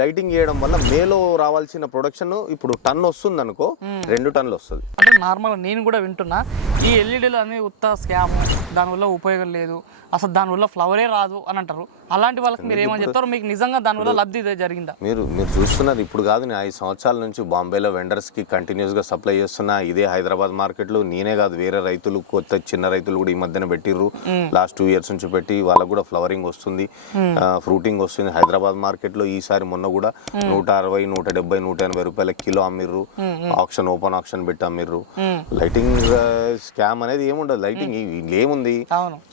Lighting చేయడం వల్ల మేలో రావాల్సిన ప్రొడక్షన్ ఇప్పుడు టన్ వస్తుంది అనుకో 2 టన్నులు వస్తుంది. అంటే నార్మల్ నేను కూడా వింటున్నా ఈ ఎల్ఈడీలు అనేవి ఉత్త స్కామ్, దానివల్ల ఉపయోగం లేదు, అసలు దానివల్ల ఫ్లవరే రాదు అని అంటారు. అలాంటి వాళ్ళకి మీరు ఏమని చెప్తారు? మీకు నిజంగా దానివల్ల లబ్ధి జరిగిందా? మీరు చూస్తున్నారు ఇప్పుడు కాదు, నేను 5 సంవత్సరాల నుంచి బాంబేలో వెండర్స్కి కంటిన్యూస్గా సప్లై చేస్తున్నా. ఇదే హైదరాబాద్ మార్కెట్లో నేనే కాదు, వేరే రైతులు, కొత్త చిన్న రైతులు కూడా ఈ మధ్యన పెట్టిర్రు. లాస్ట్ 2 ఇయర్స్ నుంచి పెట్టి వాళ్ళకు కూడా ఫ్లవరింగ్ వస్తుంది, ఫ్రూటింగ్ వస్తుంది. హైదరాబాద్ మార్కెట్లో ఈసారి మొన్న కూడా 160, 170, 180 రూపాయల కిలో అమ్మిర్రు. ఆప్షన్, ఓపెన్ ఆప్షన్ పెట్టి అమ్మిర్రు. లైటింగ్ స్కామ్ అనేది ఏముండదు. లైటింగ్ ఏముంది,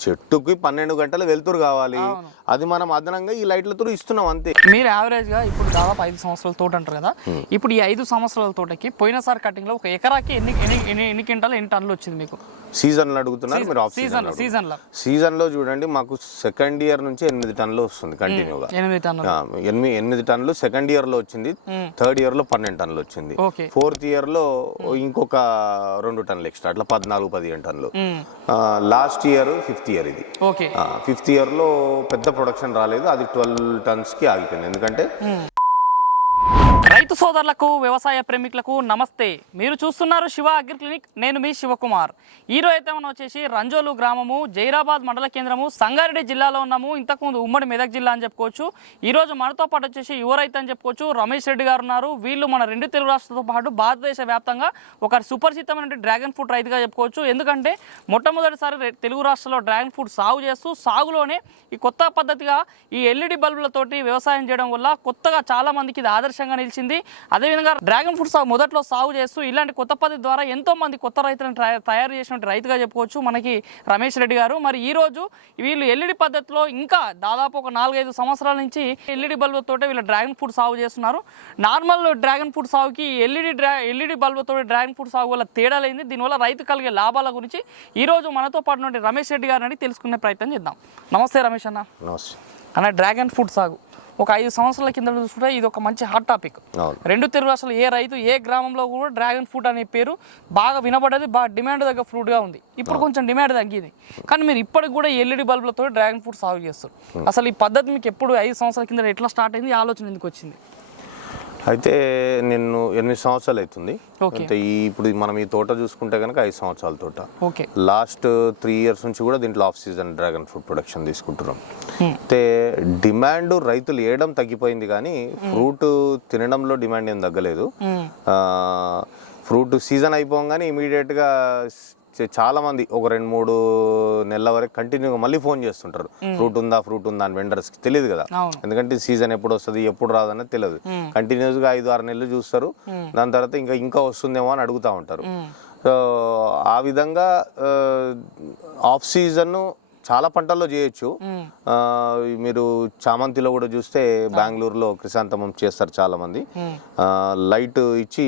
చెట్టుకి 12 గంటలు వెలుతురు కావాలి, అది మనం అదనంగా ఈ లైట్లతో ఇస్తున్నాం అంతే. మీరు యావరేజ్ గా ఇప్పుడు దాదాపు 5 సంవత్సరాల తోట అంటారు కదా, ఇప్పుడు ఈ 5 సంవత్సరాల తోటకి పోయినసారి కటింగ్ లో ఒక ఎకరాకి ఎన్ని క్వింటాలు, ఎన్ని టన్నులు వచ్చింది మీకు? సీజన్ అడుగుతున్నారు మీరు? ఆఫ్ సీజన్ లో చూడండి, మాకు సెకండ్ ఇయర్ నుంచి 8 టన్నులు వస్తుంది కంటిన్యూగా. 8 టన్నులు సెకండ్ ఇయర్ లో వచ్చింది. థర్డ్ ఇయర్ లో 12 టన్నులు వచ్చింది. ఫోర్త్ ఇయర్ లో ఇంకొక 2 టన్నులు ఎక్స్ట్రా, అట్లా 14-15 టన్నులు. లాస్ట్ ఇయర్ 5th ఇయర్ ఇది. 5th ఇయర్ లో పెద్ద ప్రొడక్షన్ రాలేదు, అది 12 టన్స్ కి ఆగిపోయింది. ఎందుకంటే రైతు సోదరులకు, వ్యవసాయ ప్రేమికులకు నమస్తే. మీరు చూస్తున్నారు శివ అగ్రి క్లినిక్. నేను మీ శివకుమార్. ఈరోజు అయితే మనం వచ్చేసి రంజోలు గ్రామము, జైరాబాద్ మండల కేంద్రము, సంగారెడ్డి జిల్లాలో ఉన్నాము. ఇంతకుముందు ఉమ్మడి మెదక్ జిల్లా అని చెప్పుకోవచ్చు. ఈరోజు మనతో పాటు వచ్చేసి యువ రైతు అని చెప్పుకోవచ్చు, రమేష్ రెడ్డి గారు ఉన్నారు. వీళ్ళు మన 2 తెలుగు రాష్ట్రాలతో పాటు భారతదేశ వ్యాప్తంగా ఒక సుపరిచితమైన డ్రాగన్ ఫ్రూట్ రైతుగా చెప్పుకోవచ్చు. ఎందుకంటే మొట్టమొదటిసారి తెలుగు రాష్ట్రాల్లో డ్రాగన్ ఫ్రూట్ సాగు చేస్తూ, సాగులోనే ఈ కొత్త పద్ధతిగా ఈ ఎల్ఈడి బల్బులతోటి వ్యవసాయం చేయడం వల్ల కొత్తగా చాలా మందికి ఇది ఆదర్శంగా నిలిచింది. అదేవిధంగా డ్రాగన్ ఫ్రూట్ సాగు మొదట్లో సాగు చేస్తూ ఇలాంటి కొత్త పద్ధతి ద్వారా ఎంతో మంది కొత్త రైతులను తయారు చేసిన రైతుగా చెప్పుకోవచ్చు మనకి రమేష్ రెడ్డి గారు. మరి ఈ రోజు వీళ్ళు ఎల్ఈడి పద్ధతిలో ఇంకా దాదాపు ఒక 4-5 సంవత్సరాల నుంచి ఎల్ఈడి బల్బులతో వీళ్ళు డ్రాగన్ ఫ్రూట్ సాగు చేస్తున్నారు. నార్మల్ డ్రాగన్ ఫ్రూట్ సాగుకి ఎల్ఈడి బల్బులతో డ్రాగన్ ఫ్రూట్ సాగు వల్ల తేడాలైంది. దీనివల్ల రైతు కలిగే లాభాల గురించి ఈ రోజు మనతో పాటు నుండి రమేష్ రెడ్డి గారిని తెలుసుకునే ప్రయత్నం చేద్దాం. నమస్తే రమేష్ అన్న. అన్న, డ్రాగన్ ఫ్రూట్ సాగు ఒక 5 సంవత్సరాల కింద చూసుకుంటే ఇది ఒక మంచి హాట్ టాపిక్. 2 తెలుగు రాష్ట్రాలు ఏ రైతు, ఏ గ్రామంలో కూడా డ్రాగన్ ఫ్రూట్ అనే పేరు బాగా వినబడ్డది, బాగా డిమాండ్ తగ్గ ఫ్రూట్గా ఉంది. ఇప్పుడు కొంచెం డిమాండ్ తగ్గింది, కానీ మీరు ఇప్పటికి కూడా ఎల్ఈడి బల్బులతో డ్రాగన్ ఫ్రూట్ సాగు చేస్తారు. అసలు ఈ పద్ధతి మీకు ఎప్పుడు 5 సంవత్సరాల కింద ఎట్లా స్టార్ట్ అయింది, ఆలోచన ఎందుకు వచ్చింది? అయితే నేను 8 సంవత్సరాలు అవుతుంది. అంటే ఇప్పుడు మనం ఈ తోట చూసుకుంటే కనుక 5 సంవత్సరాల తోట. లాస్ట్ 3 ఇయర్స్ నుంచి కూడా దీంట్లో of season dragon fruit production తీసుకుంటున్నాం. అయితే డిమాండ్ రైతులు వేయడం తగ్గిపోయింది, కానీ ఫ్రూట్ తినడంలో డిమాండ్ ఏం తగ్గలేదు. ఫ్రూట్ సీజన్ అయిపోగానే ఇమీడియట్గా చాలా మంది ఒక 2-3 నెలల వరకు కంటిన్యూగా మళ్ళీ ఫోన్ చేస్తుంటారు, ఫ్రూట్ ఉందా అని. వెండర్స్కి తెలియదు కదా, ఎందుకంటే సీజన్ ఎప్పుడు వస్తుంది ఎప్పుడు రాదనేది తెలియదు. కంటిన్యూస్గా 5-6 నెలలు చూస్తారు, దాని తర్వాత ఇంకా వస్తుందేమో అని అడుగుతూ ఉంటారు. సో ఆ విధంగా ఆఫ్ సీజన్ చాలా పంటల్లో చేయొచ్చు. మీరు చామంతిలో కూడా చూస్తే బెంగళూరులో క్రిసాంతమం చేస్తారు చాలా మంది. లైట్ ఇచ్చి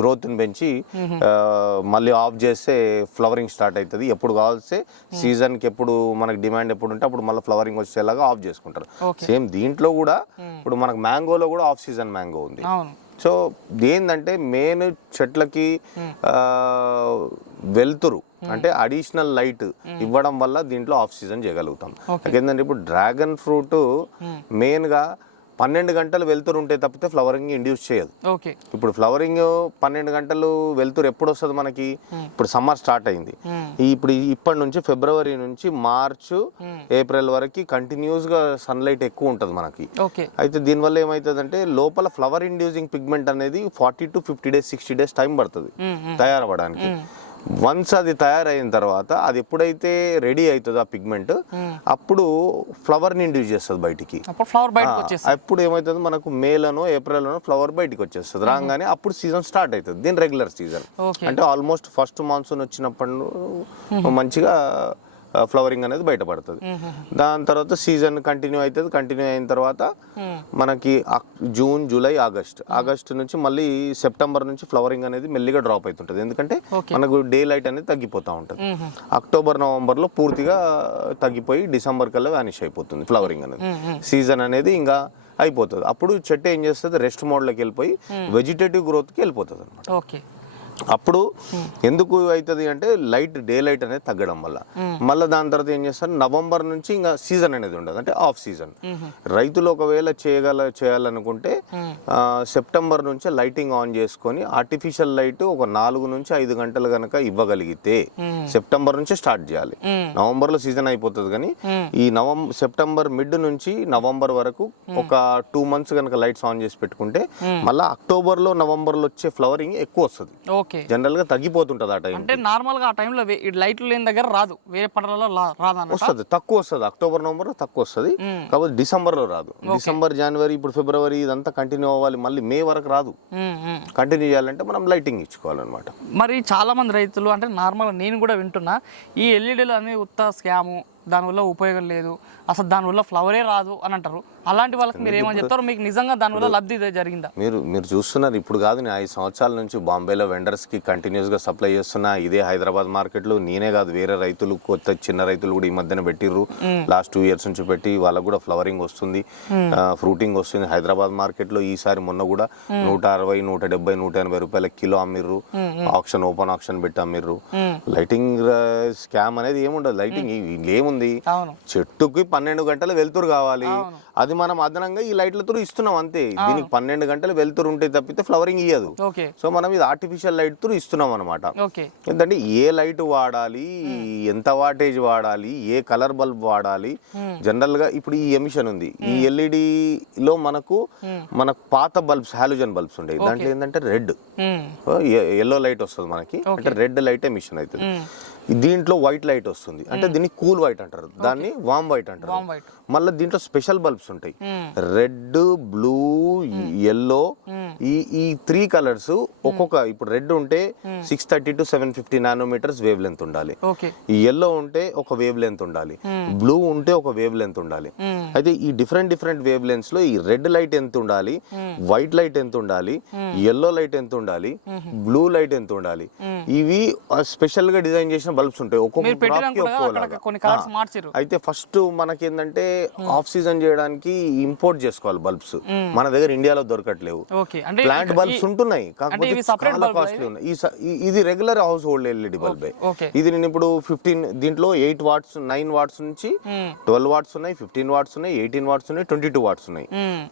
గ్రోత్ని పెంచి మళ్ళీ ఆఫ్ చేస్తే ఫ్లవరింగ్ స్టార్ట్ అవుతుంది. ఎప్పుడు కావాల్సి సీజన్కి ఎప్పుడు మనకి డిమాండ్ ఎప్పుడు ఉంటే అప్పుడు మళ్ళీ ఫ్లవరింగ్ వచ్చేలాగా ఆఫ్ చేసుకుంటారు. సేమ్ దీంట్లో కూడా ఇప్పుడు మనకు మ్యాంగోలో కూడా ఆఫ్ సీజన్ మ్యాంగో ఉంది. సో ఏంటంటే మెయిన్ చెట్లకి వెలుతురు అంటే అడిషనల్ లైట్ ఇవ్వడం వల్ల దీంట్లో ఆఫ్ సీజన్ చేయగలుగుతాం. ఏంటంటే ఇప్పుడు డ్రాగన్ ఫ్రూట్ మెయిన్ గా 12 గంటలు వెలుతురు ఉంటే తప్పితే ఫ్లవరింగ్ ఇండ్యూస్ చేయదు. ఇప్పుడు ఫ్లవరింగ్ 12 గంటలు వెలుతురు ఎప్పుడు వస్తుంది మనకి? ఇప్పుడు సమ్మర్ స్టార్ట్ అయింది, ఇప్పటి నుంచి ఫిబ్రవరి నుంచి మార్చ్ ఏప్రిల్ వరకు కంటిన్యూస్ గా సన్లైట్ ఎక్కువ ఉంటుంది మనకి. అయితే దీనివల్ల ఏమవుతుంది అంటే లోపల ఫ్లవర్ ఇండ్యూసింగ్ పిగ్మెంట్ అనేది 40 to 50 days 60 days టైం పడుతుంది తయారవ్వడానికి. వన్స్ అది తయారైన తర్వాత అది ఎప్పుడైతే రెడీ అవుతుందో ఆ పిగ్మెంట్, అప్పుడు ఫ్లవర్ని ఇండ్యూస్ చేస్తుంది బయటికి. అప్పుడు ఏమవుతుంది మనకు మేలోనో ఏప్రిల్లోనో ఫ్లవర్ బయటికి వచ్చేస్తుంది. రాగానే అప్పుడు సీజన్ స్టార్ట్ అవుతుంది. దీని రెగ్యులర్ సీజన్ అంటే ఆల్మోస్ట్ ఫస్ట్ మాన్సూన్ వచ్చినప్పుడు మంచిగా ఫ్లవరింగ్ అనేది బయటపడుతుంది. దాని తర్వాత సీజన్ కంటిన్యూ అవుతుంది. కంటిన్యూ అయిన తర్వాత మనకి జూన్, జూలై, ఆగస్ట్ నుంచి మళ్ళీ సెప్టెంబర్ నుంచి ఫ్లవరింగ్ అనేది మెల్లిగా డ్రాప్ అవుతుంటుంది. ఎందుకంటే మనకు డే లైట్ అనేది తగ్గిపోతూ ఉంటుంది. అక్టోబర్, నవంబర్లో పూర్తిగా తగ్గిపోయి డిసెంబర్ కల్లా వానిష్ అయిపోతుంది ఫ్లవరింగ్ అనేది. సీజన్ అనేది ఇంకా అయిపోతుంది. అప్పుడు చెట్టు ఏం చేస్తుంది, రెస్ట్ మోడ్లోకి వెళ్ళిపోయి వెజిటేటివ్ గ్రోత్కి వెళ్ళిపోతుంది అనమాట. అప్పుడు ఎందుకు అవుతుంది అంటే లైట్ డే లైట్ అనేది తగ్గడం వల్ల. మళ్ళీ దాని తర్వాత ఏం చేస్తారు, నవంబర్ నుంచి ఇంకా సీజన్ అనేది ఉండదు, అంటే ఆఫ్ సీజన్. రైతులు ఒకవేళ చేయాలనుకుంటే సెప్టెంబర్ నుంచే లైటింగ్ ఆన్ చేసుకొని ఆర్టిఫిషియల్ లైట్ ఒక 4 నుంచి 5 గంటలు కనుక ఇవ్వగలిగితే సెప్టెంబర్ నుంచే స్టార్ట్ చేయాలి. నవంబర్ లో సీజన్ అయిపోతుంది, కానీ ఈ సెప్టెంబర్ మిడ్ నుంచి నవంబర్ వరకు ఒక 2 months కనుక లైట్స్ ఆన్ చేసి పెట్టుకుంటే మళ్ళీ అక్టోబర్ లో నవంబర్ లో వచ్చే ఫ్లవరింగ్ ఎక్కువ వస్తుంది. జనరల్ గా తగ్గిపోతుంటది ఆ టైం. అంటే నార్మల్ గా ఆ టైంలో లైట్లు లేని దగ్గర రాదు, వేరే పంటలలో రాదు, వస్తుంది, తక్కువ వస్తుంది. అక్టోబర్ నవంబర్ తక్కువ వస్తుంది, కాబట్టి డిసెంబర్ లో రాదు. డిసెంబర్ జనవరి ఇప్పుడు ఫిబ్రవరి ఇదంతా కంటిన్యూ అవ్వాలి, మళ్ళీ మే వరకు రాదు. కంటిన్యూ చేయాలంటే మనం లైటింగ్ ఇచ్చుకోవాలన్నమాట. మరి చాలా మంది రైతులు అంటే నార్మల్ నేను కూడా వింటున్నా, ఈ ఎల్ఈడీలు అనేవి ఉత్త స్కాము, దానివల్ల ఉపయోగం లేదు, అసలు దానివల్ల ఫ్లవరే రాదు అని అంటారు. అలాంటి వాళ్ళకి మీరు ఏమని చెప్తారు? మీకు నిజంగా దానివల్ల లబ్ధి జరిగిందా? మీరు చూస్తున్నారు, ఇప్పుడు కాదు, నేను 5 సంవత్సరాల నుంచి బాంబేలో వెండర్స్కి కంటిన్యూస్గా సప్లై చేస్తున్నా. ఇదే హైదరాబాద్ మార్కెట్లో నేనే కాదు, వేరే రైతులు, కొత్త చిన్న రైతులు కూడా ఈ మధ్యన పెట్టిర్రు. లాస్ట్ 2 years నుంచి పెట్టి వాళ్ళకు కూడా ఫ్లవరింగ్ వస్తుంది, ఫ్రూటింగ్ వస్తుంది. హైదరాబాద్ మార్కెట్లో ఈసారి మొన్న కూడా 160, 170, 180 రూపాయల కిలో అమ్మిర్రు. ఆప్షన్, ఓపెన్ ఆప్షన్ పెట్టి అమ్మిర్రు. లైటింగ్ స్కామ్ అనేది ఏముండదు. లైటింగ్ ఏముంది, చెట్టుకి 12 గంటలు వెలుతురు కావాలి, అది మనం అదనంగా ఈ లైట్లతో ఇస్తున్నాం అంతే. దీనికి 12 గంటలు వెలుతురు ఉంటే తప్పితే ఫ్లవరింగ్ ఇయ్యదు. సో మనం ఇది ఆర్టిఫిషియల్ లైట్ తో ఇస్తున్నాం అనమాట. ఎందుకంటే ఏ లైట్ వాడాలి, ఎంత వాటేజ్ వాడాలి, ఏ కలర్ బల్బ్ వాడాలి. జనరల్ గా ఇప్పుడు ఈ ఎమిషన్ ఉంది, ఈ ఎల్ఈడి లో మనకు పాత బల్బ్స్, హాలోజన్ బల్బ్స్ ఉండేవి. దాంట్లో ఏంటంటే రెడ్, ఎల్లో లైట్ వస్తుంది మనకి, అంటే రెడ్ లైట్ ఎమిషన్ అవుతుంది. దీంట్లో వైట్ లైట్ వస్తుంది, అంటే దీన్ని కూల్ వైట్ అంటారు, దాన్ని వామ్ వైట్ అంటారు. మళ్ళీ దీంట్లో స్పెషల్ బల్బ్స్ ఉంటాయి, రెడ్, బ్లూ, ఎల్లో. ఈ 3 కలర్స్ ఒక్కొక్క, ఇప్పుడు రెడ్ ఉంటే 630 to 750 నానోమీటర్స్ వేవ్ లెంత్ ఉండాలి, ఈ ఎల్లో ఉంటే ఒక వేవ్ లెంత్ ఉండాలి, బ్లూ ఉంటే ఒక వేవ్ లెంత్ ఉండాలి. అయితే ఈ డిఫరెంట్ వేవ్ లెంత్స్ లో ఈ రెడ్ లైట్ ఎంత ఉండాలి, వైట్ లైట్ ఎంత ఉండాలి, ఎల్లో లైట్ ఎంత ఉండాలి, బ్లూ లైట్ ఎంత ఉండాలి, ఇవి స్పెషల్ గా డిజైన్ చేసిన బల్బ్స్ ఉంటాయి. అయితే ఫస్ట్ మనకేందంటే ఆఫ్ సీజన్ చేయడానికి ఇంపోర్ట్ చేసుకోవాలి బల్బ్స్. మన దగ్గర ఇండియాలో దొరకట్లేవు. ప్లాంట్ బల్బ్స్ ఉంటున్నాయి, కాకపోతే చాలా కాస్ట్లీ ఉన్నాయి. ఇది రెగ్యులర్ హౌస్ హోల్డ్ ఎల్ఈడి బల్బే. ఇది నేను ఇప్పుడు 15, దీంట్లో 8 watts, 9 watts నుంచి 12 watts ఉన్నాయి, 15 watts ఉన్నాయి, 18 watts ఉన్నాయి, 22 watts ఉన్నాయి,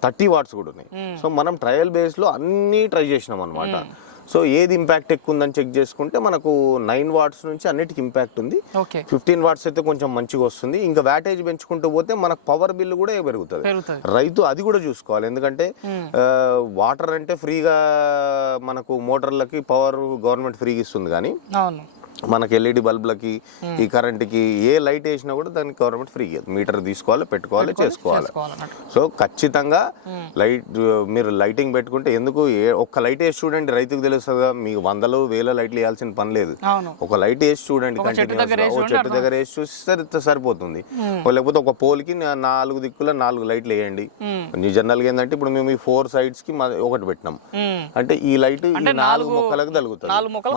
30 watts కూడా ఉన్నాయి. సో మనం ట్రయల్ బేస్ లో అన్ని ట్రై చేసినాం అనమాట. సో ఏది ఇంపాక్ట్ ఎక్కువ ఉందని చెక్ చేసుకుంటే మనకు 9 watts నుంచి అన్నిటికి ఇంపాక్ట్ ఉంది. 15 watts అయితే కొంచెం మంచిగా వస్తుంది. ఇంకా వ్యాటేజ్ పెంచుకుంటూ పోతే మనకు పవర్ బిల్ కూడా పెరుగుతుంది. రైతు అది కూడా చూసుకోవాలి, ఎందుకంటే వాటర్ అంటే ఫ్రీగా మనకు మోటార్లకి పవర్ గవర్నమెంట్ ఫ్రీగా ఇస్తుంది, కానీ మనకి ఎల్ఈడి బల్బులకి, ఈ కరెంట్కి ఏ లైట్ వేసినా కూడా దానికి గవర్నమెంట్ ఫ్రీ ఇవ్వదు. మీటర్ తీసుకోవాలి, పెట్టుకోవాలి, చేసుకోవాలి. సో ఖచ్చితంగా మీరు లైటింగ్ పెట్టుకుంటే, ఎందుకు ఒక్క లైట్ వేసి చూడండి, రైతుకు తెలుస్తుందా, మీకు 100,000 లైట్లు వేయాల్సిన పని లేదు. ఒక లైట్ వేసి చూడండి, కంటిన్యూస్ చెట్టు దగ్గర వేసి చూస్తే సరిపోతుంది. లేకపోతే ఒక పోల్కి 4 దిక్కుల 4 లైట్లు వేయండి. జనరల్ గా ఏంటంటే ఇప్పుడు మేము ఈ 4 sides కి ఒకటి పెట్టినాం, అంటే ఈ లైట్ 4 మొక్కలకు తగులుతుంది.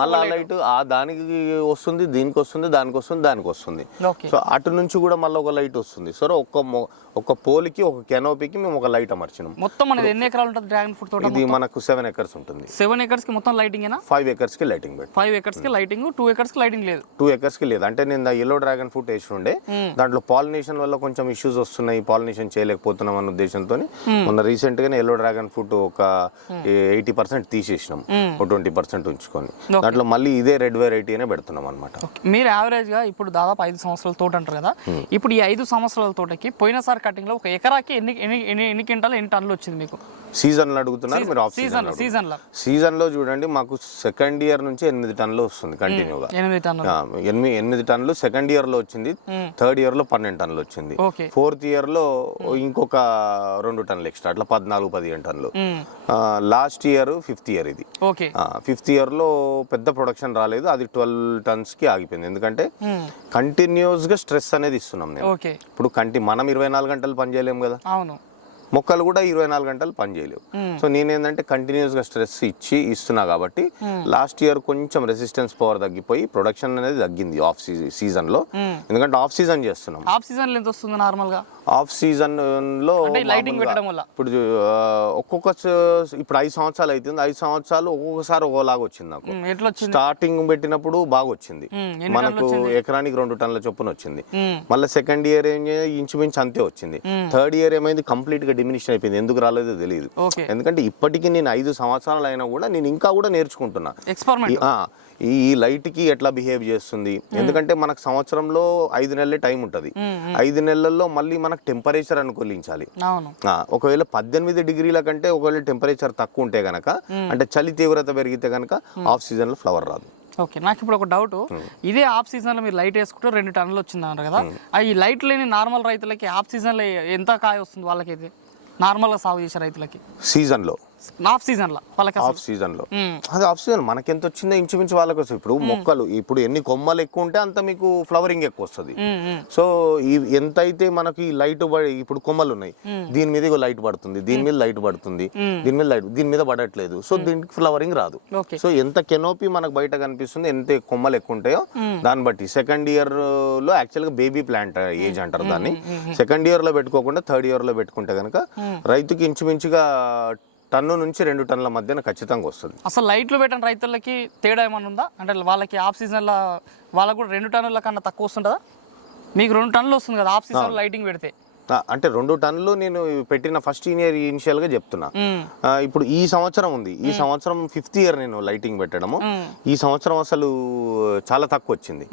మళ్ళీ ఆ లైట్ దానికి వస్తుంది, దీనికి వస్తుంది, దానికి వస్తుంది, దానికి వస్తుంది. సో అటు నుంచి కూడా మళ్ళీ ఒక లైట్ వస్తుంది. సో ఒక పోల్కి, ఒక కెనోపీకి మేము ఒక లైట్ అమర్చినాం. మొత్తం మనది ఎన్ని ఎకరాలు ఉంటుంది డ్రాగన్ ఫ్రూట్ తోట? ఇది మనకు 7 acres ఉంటుంది. 7 acres కి మొత్తం లైటింగ్ ఏనా? 5 acres కి లైటింగ్ పెట్టి, 5 acres కి లైటింగ్, 2 acres కి లైటింగ్ లేదు. 2 acres కి లేదు, అంటే నేను ఎల్లో డ్రాగన్ ఫ్రూట్ వేసి ఉండే, దాంట్లో పాలినేషన్ వల్ల కొంచెం ఇష్యూస్ వస్తున్నాయి, పాలినేషన్ చేయలేకపోతున్నాం అన్న ఉద్దేశంతో మొన్న రీసెంట్ గానే ఎల్లో డ్రాగన్ ఫ్రూట్ ఒక 80% తీసేసినాం, 20% ఉంచుకొని దాంట్లో మళ్ళీ ఇదే రెడ్ వెరైటీ అనే పెడుతున్నాం అనమాట. మీరు యావరేజ్ గా ఇప్పుడు దాదాపు 5 సంవత్సరాల తోట అంటారు కదా, ఇప్పుడు ఈ 5 సంవత్సరాల తోటకి పోయినసారి కటింగ్ లో ఒక ఎకరాకి ఎన్ని క్వింటాలు, ఎన్ని టన్నులు వచ్చింది మీకు? సీజన్ లో అడుగుతున్నారు మీరు? ఆఫ్ సీజన్ లో చూడండి, మాకు సెకండ్ ఇయర్ నుంచి 8 టన్నులు వస్తుంది కంటిన్యూగా. 8 టన్నులు సెకండ్ ఇయర్ లో వచ్చింది, థర్డ్ ఇయర్ లో 12 టన్నులు వచ్చింది, ఫోర్త్ ఇయర్ లో ఇంకొక 2 టన్నులు ఎక్స్ట్రా, అట్లా 14-15 టన్నులు. లాస్ట్ ఇయర్ 5th ఇయర్ ఇది. 5th ఇయర్ లో పెద్ద ప్రొడక్షన్ రాలేదు, అది 12 tons కి ఆగిపోయింది. ఎందుకంటే కంటిన్యూస్ గా స్ట్రెస్ అనేది ఇస్తున్నాం నేను. ఇప్పుడు మనం 24 గంటలు పని చేయలేము కదా. మొక్కలు కూడా 24 గంటలు పని చేయలేవు. సో నేనేంటంటే కంటిన్యూస్గా స్ట్రెస్ ఇస్తున్నా కాబట్టి లాస్ట్ ఇయర్ కొంచెం రెసిస్టెన్స్ పవర్ తగ్గిపోయి ప్రొడక్షన్ అనేది తగ్గింది ఆఫ్ సీజన్ లో. ఎందుకంటే ఆఫ్ సీజన్ చేస్తున్నాం. ఆఫ్ సీజన్ ఎంత వస్తుంది నార్మల్ గా? ఆఫ్ సీజన్ లో లైటింగ్ పెట్టడం వల్ల ఇప్పుడు ఒక్కొక్క ఇప్పుడు 5 సంవత్సరాలు అవుతుంది. 5 సంవత్సరాలు ఒక్కొక్కసారి ఒక్కోలాగా వచ్చింది నాకు. ఎట్లా వచ్చింది? స్టార్టింగ్ పెట్టినప్పుడు బాగా వచ్చింది, మనకు ఎకరానికి 2 టన్నుల చొప్పున వచ్చింది. మళ్ళీ సెకండ్ ఇయర్ ఇంచుమించు అంతే వచ్చింది. థర్డ్ ఇయర్ ఏమైంది, కంప్లీట్ గా డిమినిషన్ అయిపోయింది. ఎందుకు రాలేదో తెలియదు. ఎందుకంటే ఇప్పటికీ నేను 5 సంవత్సరాలు అయినా కూడా నేను ఇంకా కూడా నేర్చుకుంటున్నా ఈ లైట్ కి ఎట్లా బిహేవ్ చేస్తుంది. ఎందుకంటే మనకు సంవత్సరంలో 5 నెలలే టైం ఉంటది. 5 నెలల్లో మళ్ళీ మనకు టెంపరేచర్ అనుకూలించాలి. ఒకవేళ 18 డిగ్రీల కంటే ఒకవేళ టెంపరేచర్ తక్కువ ఉంటే గనక, అంటే చలి తీవ్రత పెరిగితే గనక ఆఫ్ సీజన్ లో ఫ్లవర్ రాదు. ఓకే, నాకు ఇప్పుడు ఒక డౌట్. ఇదే ఆఫ్ సీజన్ లో మీరు లైట్ వేసుకుంటే 2 టన్నులు వచ్చిందన్నారు కదా, ఈ లైట్ లేని నార్మల్ రైతులకి ఆఫ్ సీజన్ లో ఎంత కాయ వస్తుంది వాళ్ళకైతే, నార్మల్ గా సాగు చేసే రైతులకి? సీజన్ లో, ఆఫ్ సీజన్ లో వాళ్ళకి ఆఫ్ సీజన్ లో అది ఆఫ్ సీజన్ మనకి ఎంత వచ్చిందో ఇంచుమించు వాళ్ళకి వస్తుంది. ఇప్పుడు మొక్కలు ఇప్పుడు ఎన్ని కొమ్మలు ఎక్కువ ఉంటే అంత మీకు ఫ్లవరింగ్ ఎక్కువ వస్తుంది. సో ఎంత అయితే మనకి లైట్ ఇప్పుడు కొమ్మలు ఉన్నాయి, దీని మీద లైట్ పడుతుంది, దీని మీద లైట్ పడుతుంది, దీని మీద పడట్లేదు. సో దీనికి ఫ్లవరింగ్ రాదు. సో ఎంత కెనోపీ మనకు బయట కనిపిస్తుంది, ఎంత కొమ్మలు ఎక్కువ ఉంటాయో దాన్ని బట్టి. సెకండ్ ఇయర్ లో యాక్చువల్ గా బేబీ ప్లాంట్ ఏజ్ అంటారు దాన్ని. సెకండ్ ఇయర్ లో పెట్టుకోకుండా థర్డ్ ఇయర్ లో పెట్టుకుంటే కనుక రైతుకి ఇంచుమించుగా టన్ను నుంచి 2 టన్నుల మధ్యన ఖచ్చితంగా వస్తుంది. అసలు లైట్లు పెట్టిన రైతులకి తేడా ఏమైనా ఉందా? అంటే వాళ్ళకి ఆఫ్ సీజన్లో వాళ్ళకు కూడా 2 టన్నుల కన్నా తక్కువ వస్తుంటుందా? మీకు 2 టన్నులు వస్తుంది కదా ఆఫ్ సీజన్ లైటింగ్ పెడితే. అంటే 2 టన్నులు నేను పెట్టిన ఫస్ట్ ఇనిషియల్ గా చెప్తున్నా. ఇప్పుడు ఈ సంవత్సరం ఉంది, ఈ సంవత్సరం 5th ఇయర్ నేను లైటింగ్ పెట్టడము. ఈ సంవత్సరం అసలు చాలా తక్కువ వచ్చింది.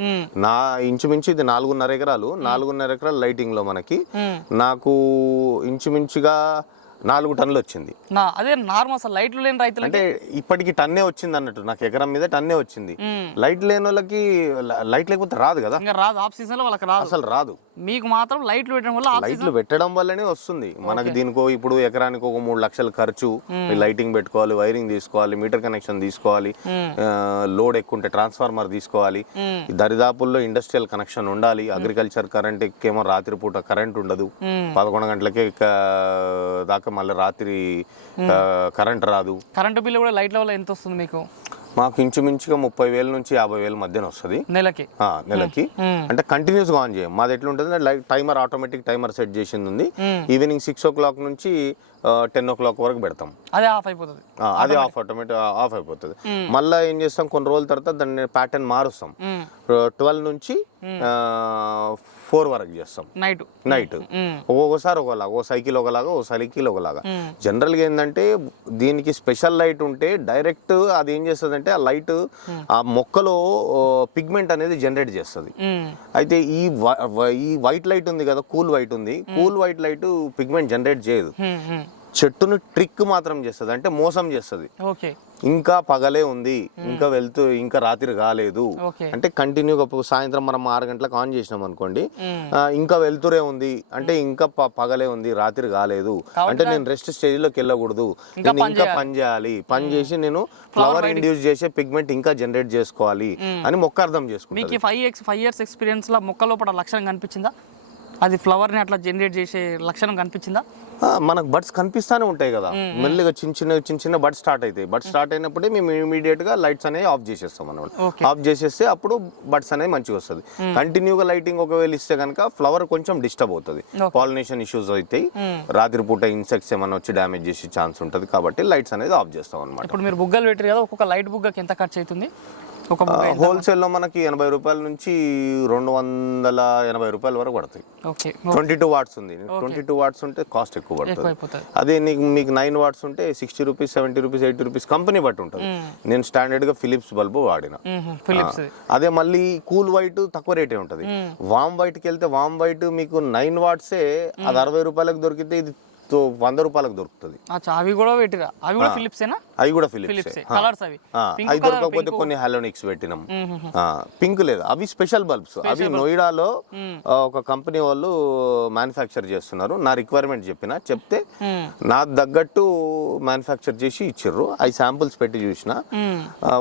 నా ఇంచుమించు ఇది 4.5 ఎకరాలు. 4.5 ఎకరాలు లైటింగ్ లో మనకి నాకు ఇంచుమించుగా 4 టన్నులు వచ్చింది. అదే నార్మల్ అసలు లైట్లు లేని రైతులు అంటే ఇప్పటికి టన్నే వచ్చింది అన్నట్టు, నాకు ఎకరం మీద టన్నే వచ్చింది. లైట్ లేని వాళ్ళకి లైట్ లేకపోతే రాదు కదా, రాదు. ఆఫ్ సీజన్ లో వాళ్ళకి రాదు, అసలు రాదు. మీకు మాత్రం లైట్లు పెట్టడం వల్ల, లైట్లు పెట్టడం వల్లనే వస్తుంది మనకి. దీనికో ఇప్పుడు ఎకరానికి ఒక 3 లక్షలు ఖర్చు, లైటింగ్ పెట్టుకోవాలి, వైరింగ్ తీసుకోవాలి, మీటర్ కనెక్షన్ తీసుకోవాలి, లోడ్ ఎక్కువ ఉంటే ట్రాన్స్ఫార్మర్ తీసుకోవాలి, దరిదాపుల్లో ఇండస్ట్రియల్ కనెక్షన్ ఉండాలి. అగ్రికల్చర్ కరెంట్ ఏమో రాత్రిపూట కరెంట్ ఉండదు, 11 గంటలకే దాకా మళ్ళీ రాత్రి కరెంట్ రాదు. కరెంటు బిల్లు కూడా లైట్ల వల్ల ఎంత వస్తుంది మీకు? మాకు ఇంచుమించుగా 30,000 నుంచి 50,000 మధ్యన వస్తుంది నెలకి. అంటే కంటిన్యూస్ గా ఆన్ చేయం. మాది ఎట్లా ఉంటుంది, light timer, automatic timer set చేసింది ఉంది. ఈవినింగ్ 6 o'clock నుంచి 10 o'clock వరకు పెడతాం. అదే ఆఫ్ అయిపోతుంది. అదే ఆటోమేటిక్ ఆఫ్ అయిపోతుంది. మళ్ళీ ఏం చేస్తాం, కొన్ని రోజుల తర్వాత దాన్ని ప్యాటర్న్ మారుస్తాం. 12 నుంచి 4 వరకు చేస్తాం నైట్. ఒక్కొక్కసారి ఒకలాగా, ఓ సైకిల్ ఒకలాగా, ఓ సైకిల్ ఒకలాగా. జనరల్ గా ఏంటంటే దీనికి స్పెషల్ లైట్ ఉంటే డైరెక్ట్ అది ఏం చేస్తుంది అంటే, ఆ లైట్ ఆ మొక్కలో పిగ్మెంట్ అనేది జనరేట్ చేస్తుంది. అయితే ఈ వైట్ లైట్ ఉంది కదా, కూల్ వైట్ ఉంది, cool white light pigment generate చేయదు. చెట్టును ట్రిక్ మాత్రం చేస్తుంది, అంటే మోసం చేస్తుంది. ఇంకా పగలే ఉంది, ఇంకా రాత్రి కాలేదు అంటే కంటిన్యూగా సాయంత్రం మనం 6 గంటలకు ఆన్ చేసినాం అనుకోండి, ఇంకా వెళ్తురే ఉంది అంటే ఇంకా పగలే ఉంది, రాత్రి కాలేదు అంటే నేను రెస్ట్ స్టేజ్ లోకి వెళ్ళకూడదు, నేను ఇంకా పని చేయాలి, పని చేసి నేను ఫ్లవర్ ఇండ్యూస్ చేసే పిగ్మెంట్ ఇంకా జనరేట్ చేసుకోవాలి అని మొక్క అర్థం చేసుకుంటాను. మీకు 5 years ఎక్స్పీరియన్స్ లో మొక్క లోపల లక్షణం కనిపించిందా? అది ఫ్లవర్ ని అట్లా జనరేట్ చేసే లక్షణం కనిపించిందా? మనకు బడ్స్ కనిపిస్తానే ఉంటాయి కదా, మెల్లిగా చిన్న చిన్న బడ్స్ స్టార్ట్ అవుతాయి. బడ్స్ స్టార్ట్ అయినప్పుడే మేము ఇమీడియట్ గా లైట్స్ అనేవి ఆఫ్ చేసేస్తాం అన్నమాట. ఆఫ్ చేసేస్తే అప్పుడు బడ్స్ అనేది మంచిగా వస్తుంది. కంటిన్యూగా లైటింగ్ ఒకవేళ ఇస్తే కనుక ఫ్లవర్ కొంచెం డిస్టర్బ్ అవుతుంది, పాలినేషన్ ఇష్యూస్ అవుతాయి, రాత్రిపూట ఇన్సెక్ట్స్ ఏమైనా వచ్చి డ్యామేజ్ చేసే ఛాన్స్ ఉంటుంది. కాబట్టి లైట్స్ అనేది ఆఫ్ చేస్తాం అనమాట. ఇప్పుడు మీరు బుగ్గలు పెట్టారు కదా, ఒక్కొక్క లైట్ బుగ్గకి ఎంత ఖర్చు అవుతుంది? హోల్సేల్ లో మనకి 80 రూపాయల నుంచి 280 రూపాయల వరకు పడతాయి. 22 వాట్స్ ఉంది, 22 వాట్స్ ఉంటే కాస్ట్ ఎక్కువ పడుతుంది. అదే మీకు 9 వాట్స్ ఉంటే 60 రూపీస్, 70 రూపీస్, 80 రూపీస్ కంపెనీ బట్టి ఉంటుంది. నేను స్టాండర్డ్ గా ఫిలిప్స్ బల్బు వాడిన. అదే మళ్ళీ కూల్ వైట్ తక్కువ రేటే ఉంటుంది. వామ్ వైట్ కి వెళ్తే వామ్ వైట్ మీకు 9 వాట్సే అది 60 రూపాయలకు దొరికితే ఇది 100 రూపాయలకు దొరుకుతుంది. అవి కూడా పెట్టిరా? అవి కూడా ఫిలిప్సేనా? అవి కూడా ఫిలిప్స్. అవి దొరకకపోతే కొన్ని హాలోనిక్స్ పెట్టినాం. పింక్ లేదు, అవి స్పెషల్ బల్బ్స్. అవి నోయిడాలో ఒక కంపెనీ వాళ్ళు మ్యానుఫ్యాక్చర్ చేస్తున్నారు. నా రిక్వైర్మెంట్ చెప్తే నా తగ్గట్టు మ్యానుఫ్యాక్చర్ చేసి ఇచ్చిర్రు. అవి శాంపుల్స్ పెట్టి చూసిన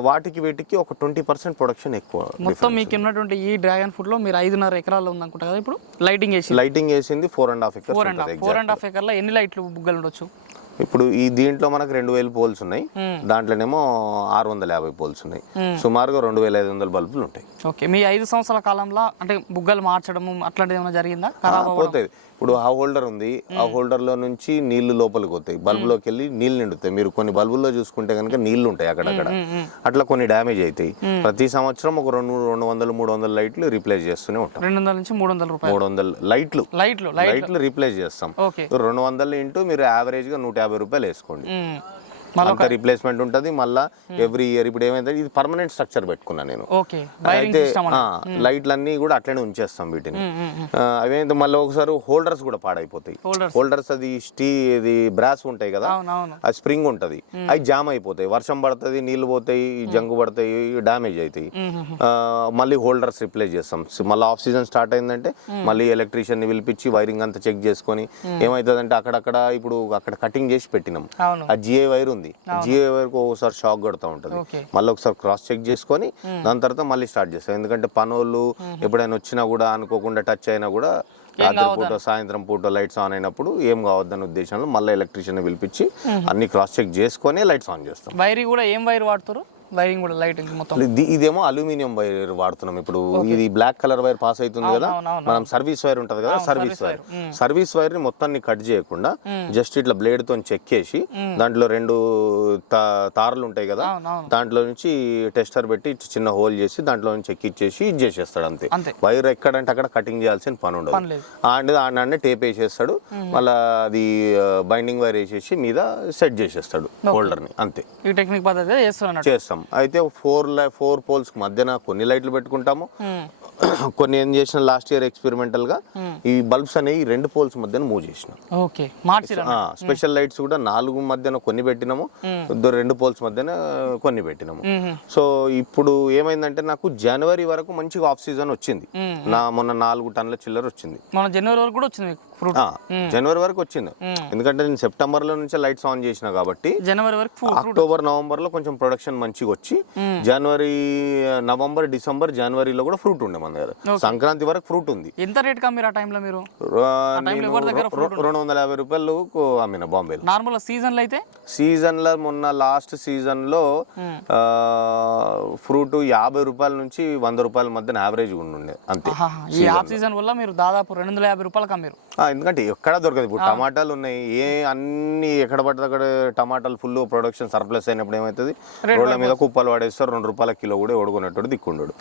వాటికి వీటికి ఒక 20% ప్రొడక్షన్ ఎక్కువ. మొత్తం మీకు ఉన్నటువంటి ఈ డ్రాగన్ ఫ్రూట్ లో మీరు 5.5 ఎకరాల్లో ఉందనుకుంటా కదా ఇప్పుడు లైటింగ్ వేసి? లైటింగ్ వేసింది 4.5 acres. 4.5 ఎకర్లో ఎన్ని లైట్లు బుగ్గలు ఉండొచ్చు? ఇప్పుడు ఈ దీంట్లో మనకు 2000 పోల్స్ ఉన్నాయి, దాంట్లోనేమో 650 పోల్స్ ఉన్నాయి, సుమారుగా 2500 బల్బులు ఉంటాయి. ఓకే, మీ 5 సంవత్సరాల కాలంలో అంటే బుగ్గలు మార్చడము అట్లాంటిది ఏమైనా జరిగిందా? పోతాయి. ఇప్పుడు ఆ హోల్డర్ ఉంది, ఆ హోల్డర్ లో నుంచి నీళ్లు లోపలికి పోతాయి, బల్బులోకి వెళ్ళి నీళ్లు నిండుతాయి. మీరు కొన్ని బల్బుల్లో చూసుకుంటే కనుక నీళ్లు ఉంటాయి అక్కడక్కడ, అట్లా కొన్ని డ్యామేజ్ అవుతాయి. ప్రతి సంవత్సరం ఒక 200-300 లైట్లు రీప్లేస్ చేస్తూనే ఉంటాం. 200 నుంచి 300 రూపాయలు 300 లైట్లు రీప్లేస్ చేస్తాం. 200 ఇంటూ మీరు యావరేజ్ గా 150 రూపాయలు వేసుకోండి. అంత రీప్లేస్మెంట్ ఉంటుంది. మళ్ళీ ఎవ్రీ ఇయర్ ఇప్పుడు ఏమైంది, ఇది పర్మనెంట్ స్ట్రక్చర్ పెట్టుకున్నా నేను. అయితే లైట్లన్నీ కూడా అట్లనే ఉంచేస్తాం వీటిని. అవేంటి మళ్ళీ ఒకసారి హోల్డర్స్ కూడా పాడైపోతాయి. హోల్డర్స్ అది ఇది బ్రాస్ ఉంటాయి కదా, అది స్ప్రింగ్ ఉంటది, అవి జామ్ అయిపోతాయి. వర్షం పడుతుంది, నీళ్లు పోతాయి, జంగు పడతాయి, డ్యామేజ్ అవుతాయి. మళ్ళీ హోల్డర్స్ రిప్లేస్ చేస్తాం. మళ్ళీ ఆఫ్ సీజన్ స్టార్ట్ అయిందంటే మళ్ళీ ఎలక్ట్రీషియన్ ని పిలిపించి వైరింగ్ అంతా చెక్ చేసుకొని ఏమైతుందంటే అక్కడక్కడ ఇప్పుడు అక్కడ కటింగ్ చేసి పెట్టినాం. ఆ జిఐ వైర్ ఉంది, జిఐ వైర్ ఒకసారి షాక్ కొడతా ఉంటది. మళ్ళీ ఒకసారి క్రాస్ చెక్ చేసుకొని దాని తర్వాత మళ్ళీ స్టార్ట్ చేస్తాం. ఎందుకంటే పనోళ్ళు ఎప్పుడైనా వచ్చినా కూడా అనుకోకుండా టచ్ అయినా కూడా రాత్రి పూట సాయంత్రం పూట లైట్స్ ఆన్ అయినప్పుడు ఏం కావద్దనే ఉద్దేశంలో మళ్ళీ ఎలక్ట్రీషియన్ పిలిపించి అన్ని క్రాస్ చెక్ చేసుకొని లైట్స్ ఆన్ చేస్తాం. వైర్ కూడా ఏం వైర్ వాడుతారు? వైరింగ్ కూడా లైటింగ్ మొత్తం ఇదేమో అల్యూమినియం వైర్ వాడుతున్నాం. ఇప్పుడు ఇది బ్లాక్ కలర్ వైర్ పాస్ అవుతుంది కదా, మనం సర్వీస్ వైర్ ఉంటది కదా, సర్వీస్ వైర్ ని మొత్తాన్ని కట్ చేయకుండా జస్ట్ ఇట్లా బ్లేడ్ తో చెక్ చేసి దాంట్లో 2 తారలు ఉంటాయి కదా, దాంట్లో నుంచి టెస్టర్ పెట్టి చిన్న హోల్ చేసి దాంట్లో నుంచి ఎక్కిచ్చేసి ఇది చేసేస్తాడు అంతే. వైర్ ఎక్కడంటే అక్కడ కటింగ్ చేయాల్సిన పని ఉండదు. ఆడనే టేప్ వేసేస్తాడు, మళ్ళీ అది బైండింగ్ వైర్ వేసేసి మీద సెట్ చేసేస్తాడు హోల్డర్ ని, అంతే. ఈ టెక్నిక్ పద్ధతి చేస్తాం. అయితే 4 పోల్స్ మధ్యన కొన్ని లైట్లు పెట్టుకుంటాము, కొన్ని ఏం చేసిన లాస్ట్ ఇయర్ ఎక్స్పెరిమెంటల్ గా ఈ బల్బ్స్ అనేవి 2 పోల్స్ మధ్యన మూవ్ చేసినాం. స్పెషల్ లైట్స్ కూడా 4 మధ్యన కొన్ని పెట్టినాము, 2 పోల్స్ మధ్యన కొన్ని పెట్టినాము. సో ఇప్పుడు ఏమైందంటే నాకు జనవరి వరకు మంచిగా ఆఫ్ సీజన్ వచ్చింది. మొన్న 4 టన్నుల చిల్లర వచ్చింది. జనవరి వరకు కూడా వచ్చింది, జనవరి వరకు వచ్చింది. ఎందుకంటే నేను సెప్టెంబర్ లో నుంచే లైట్స్ ఆన్ చేసిన కాబట్టి జనవరి వరకు, అక్టోబర్ నవంబర్ లో కొంచెం ప్రొడక్షన్ మంచిగా వచ్చి జనవరి నవంబర్ డిసెంబర్ జనవరిలో కూడా ఫ్రూట్ ఉండే మన దగ్గర. సంక్రాంతి వరకు ఫ్రూట్ ఉంది. ఎంత రేట్ కమ్మిరా టైంలో మీరు? 250 రూపాయలు అమ్మిన బాంబేలో. నార్మల్ సీజన్ లో అయితే సీజన్ లో మొన్న లాస్ట్ సీజన్ లో ఫ్రూట్ 50 రూపాయల నుంచి 100 రూపాయల మధ్య యావరేజ్ ఉండే అంతే. ఈ ఆఫ్ సీజన్ వల్ల మీరు దాదాపు 250 రూపాయలు కమ్మిరు. ఎందుకంటే ఎక్కడ దొరకదు. ఇప్పుడు టమాటాలు ఉన్నాయి, అన్ని ఎక్కడ పడితే అక్కడ టమాటాలు ఫుల్ ప్రొడక్షన్ సర్ప్లస్ అయినప్పుడు ఏమవుతుంది, రోడ్ల మీద కుప్పలు పడేస్తారు. 2 రూపాయల కిలో కూడా ఓడుకునేటోడు దిక్కుండడు.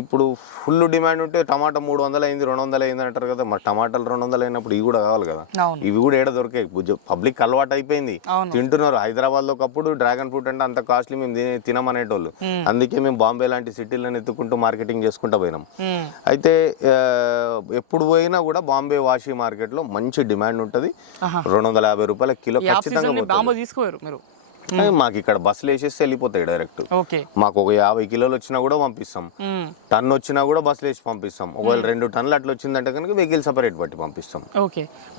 ఇప్పుడు ఫుల్ డిమాండ్ ఉంటే టమాటా 300 అయింది 200 అయింది అంటారు కదా, మరి టమాటాలు 200 అయినప్పుడు ఇవి కూడా కావాలి కదా. ఇవి కూడా ఏడ దొరికాయి, పబ్లిక్ అలవాటు అయిపోయింది, తింటున్నారు. హైదరాబాద్ లో ఒకప్పుడు డ్రాగన్ ఫ్రూట్ అంటే అంత కాస్ట్లీ మేము తినమనేటోళ్ళు. అందుకే మేము బాంబే లాంటి సిటీలను ఎత్తుకుంటూ మార్కెటింగ్ చేసుకుంటూ పోయినాం. అయితే ఎప్పుడు పోయినా కూడా బాంబే వాషి మార్కెట్ లో మంచి డిమాండ్ ఉంటది. 250 రూపాయల కిలో ఖచ్చితంగా తీసుకోరు మీరు. మాకు ఇక్కడ బస్సులు వేసేసి వెళ్ళిపోతాయి డైరెక్ట్. మాకు ఒక 50 కిలోలు వచ్చినా కూడా పంపిస్తాం, టన్ వచ్చినా కూడా బస్సులు వేసి పంపిస్తాం. ఒకవేళ 2 టన్నులు అట్లా వచ్చిందంటే కనుక వెహికల్ సపరేట్ బట్టి పంపిస్తాం.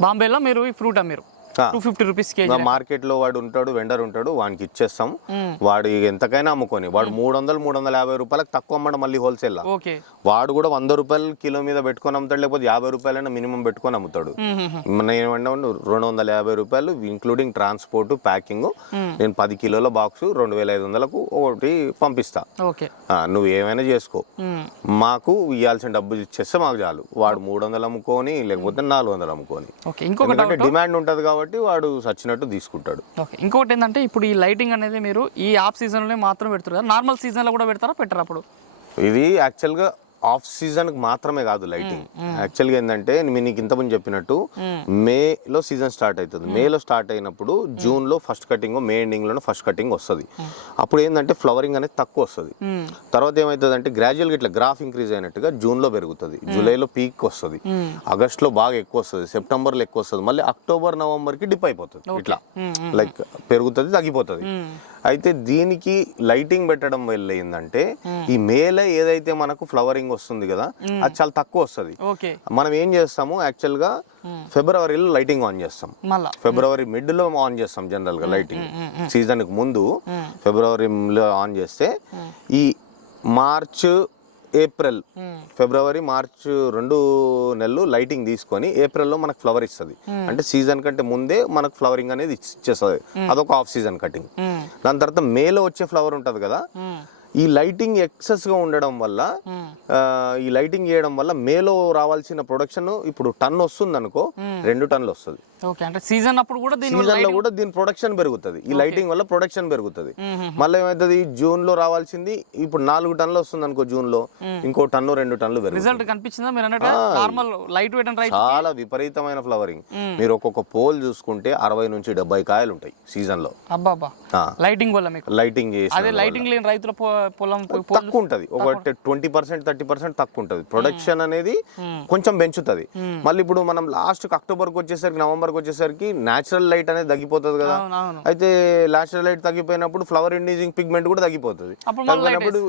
బాంబేలో మీరు ఈ ఫ్రూట్ అమ్మారు 250 రూపీస్ కేజీ. మార్కెట్ లో వాడు ఉంటాడు, వెండర్ ఉంటాడు, వానికి ఇచ్చేస్తాం. వాడు ఎంతకైనా అమ్ముకొని వాడు 300-350 రూపాయలకు తక్కువ అమ్మడం మళ్ళీ హోల్సేల్. వాడు కూడా 100 రూపాయలు కిలో మీద పెట్టుకొని అమ్ముతాడు, లేకపోతే 50 రూపాయలైనా మినిమం పెట్టుకొని అమ్ముతాడు. నేను 250 రూపాయలు ఇంక్లూడింగ్ ట్రాన్స్పోర్ట్ ప్యాకింగ్. నేను 10 కిలోల బాక్స్ 2500కు ఒకటి పంపిస్తా. నువ్వు ఏమైనా చేసుకో, మాకు ఇవ్వాల్సిన డబ్బు ఇచ్చేస్తే మాకు చాలు. వాడు 300 అమ్ముకొని లేకపోతే 400 అమ్ముకొని, ఎందుకంటే డిమాండ్ ఉంటది కాబట్టి వాడు సచ్చినట్టు తీసుకుంటాడు. ఇంకోటి ఏంటంటే ఇప్పుడు ఈ లైటింగ్ అనేది మీరు ఈ ఆఫ్ సీజన్ లో మాత్రం పెడతారు కదా, నార్మల్ సీజన్ లో కూడా పెడతారా పెట్టరా? అప్పుడు ఇది యాక్చువల్ గా ఆఫ్ సీజన్ మాత్రమే కాదు లైటింగ్. యాక్చువల్గా ఏంటంటే నీకు ఇంతకుముందు చెప్పినట్టు మేలో సీజన్ స్టార్ట్ అవుతుంది. మేలో స్టార్ట్ అయినప్పుడు జూన్ లో ఫస్ట్ కటింగ్, మే ఎండింగ్ లోనే ఫస్ట్ కటింగ్ వస్తుంది. అప్పుడు ఏంటంటే ఫ్లవరింగ్ అనేది తక్కువ వస్తుంది. తర్వాత ఏమవుతుంది అంటే గ్రాడ్యువల్ గా ఇట్లా గ్రాఫ్ ఇంక్రీజ్ అయినట్టుగా జూన్ లో పెరుగుతుంది, జూలైలో పీక్ వస్తుంది, ఆగస్ట్ లో బాగా ఎక్కువ వస్తుంది, సెప్టెంబర్ లో ఎక్కువ వస్తుంది, మళ్ళీ అక్టోబర్ నవంబర్ కి డిప్ అయిపోతుంది. ఇట్లా లైక్ పెరుగుతుంది తగ్గిపోతుంది. అయితే దీనికి లైటింగ్ పెట్టడం వల్ల ఏంటంటే ఈ మేలో ఏదైతే మనకు ఫ్లవరింగ్ వస్తుంది కదా అది చాలా తక్కువ వస్తుంది. ఓకే, మనం ఏం చేస్తాము యాక్చువల్ గా ఫిబ్రవరిలో లైటింగ్ ఆన్ చేస్తాం, ఫిబ్రవరి మిడ్ లో ఆన్ చేస్తాం జనరల్ గా లైటింగ్. సీజన్ కు ముందు ఫిబ్రవరిలో ఆన్ చేస్తే ఈ మార్చ్ ఏప్రిల్, ఫిబ్రవరి మార్చ్ 2 నెలలు లైటింగ్ తీసుకొని ఏప్రిల్లో మనకు ఫ్లవర్ ఇస్తుంది. అంటే సీజన్ కంటే ముందే మనకు ఫ్లవరింగ్ అనేది ఇచ్చేస్తుంది. అదొక ఆఫ్ సీజన్ కటింగ్. దాని తర్వాత మేలో వచ్చే ఫ్లవర్ ఉంటది కదా, ఈ లైటింగ్ ఎక్సెస్ గా ఉండడం వల్ల ఈ లైటింగ్ చేయడం వల్ల మేలో రావాల్సిన ప్రొడక్షన్ ఇప్పుడు టన్ వస్తుంది అనుకో, 2 టన్నులు వస్తుంది. అంటే సీజన్ అప్పుడు కూడా సీజన్ లో కూడా దీని ప్రొడక్షన్ పెరుగుతుంది. ఈ లైటింగ్ వల్ల ప్రొడక్షన్ పెరుగుతుంది. మళ్ళీ ఏమైతుంది, జూన్ లో రావాల్సింది ఇప్పుడు 4 టన్నులు వస్తుంది అనుకో, జూన్ లో ఇంకో 1-2 టన్నులు రిజల్ట్ కనిపించిందా మీరు అన్నట్టు? నార్మల్ లైట్ వెయిట్ అండ్ చాలా విపరీతమైన ఫ్లవరింగ్. మీరు ఒక్కొక్క పోల్ చూసుకుంటే 60 నుంచి 70 కాయలు ఉంటాయి సీజన్ లో. అబ్బాబా, లైటింగ్ వల్ల మీకు లైటింగ్ అదే లైటింగ్ లేని రైతుల పొలం తక్కువ ఉంటది. ఒక 20% 30% తక్కువ ఉంటది. ప్రొడక్షన్ అనేది కొంచెం పెంచుతుంది. మళ్ళీ ఇప్పుడు మనం లాస్ట్ అక్టోబర్ కి వచ్చేసరికి, నవంబర్ కి వచ్చేసరికి నేచురల్ లైట్ అనేది తగ్గిపోతుంది కదా. అయితే నేచురల్ లైట్ తగ్గిపోయినప్పుడు ఫ్లవర్ ఇండ్యూసింగ్ పిగ్మెంట్ కూడా తగ్గిపోతుంది. తగ్గిపోయినప్పుడు